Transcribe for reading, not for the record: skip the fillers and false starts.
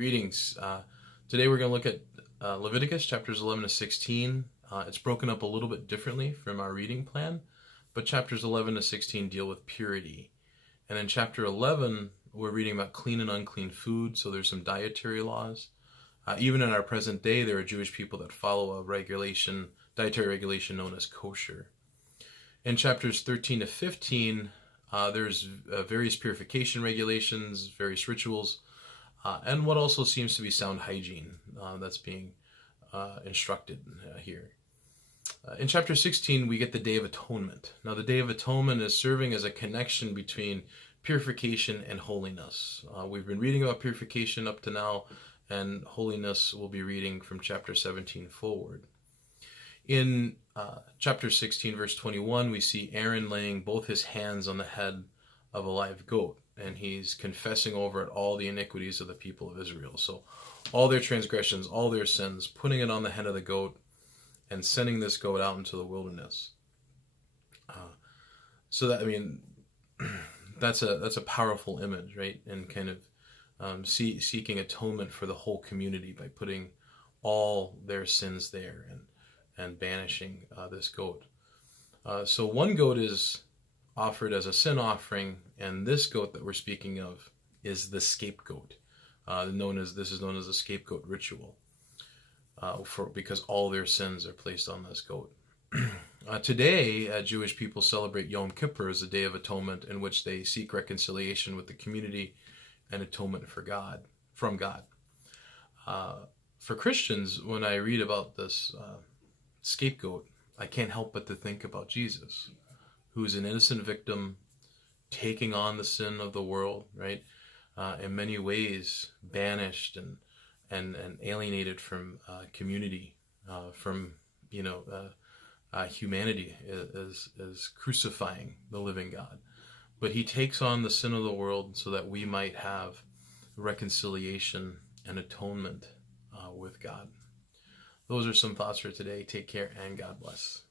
Greetings. Today we're going to look at Leviticus chapters 11 to 16. It's broken up a little bit differently from our reading plan, but chapters 11 to 16 deal with purity. And in chapter 11, we're reading about clean and unclean food, so there's some dietary laws. Even in our present day, there are Jewish people that follow a dietary regulation known as kosher. In chapters 13 to 15, there's various purification regulations, various rituals, and what also seems to be sound hygiene that's being instructed here. In chapter 16, we get the Day of Atonement. Now, the Day of Atonement is serving as a connection between purification and holiness. We've been reading about purification up to now, and holiness we'll be reading from chapter 17 forward. In chapter 16, verse 21, we see Aaron laying both his hands on the head of a live goat, and he's confessing over it all the iniquities of the people of Israel. So all their transgressions, all their sins, putting it on the head of the goat and sending this goat out into the wilderness. That's a powerful image, right? And kind of seeking atonement for the whole community by putting all their sins there and banishing this goat. So one goat is offered as a sin offering, and this goat that we're speaking of is the scapegoat. This is known as the scapegoat ritual, because all their sins are placed on this goat. Today, Jewish people celebrate Yom Kippur as a day of atonement, in which they seek reconciliation with the community and atonement from God. For Christians, when I read about this scapegoat, I can't help but to think about Jesus, who's an innocent victim taking on the sin of the world, right? In many ways, banished and alienated from community, from humanity is crucifying the living God. But he takes on the sin of the world so that we might have reconciliation and atonement with God. Those are some thoughts for today. Take care and God bless.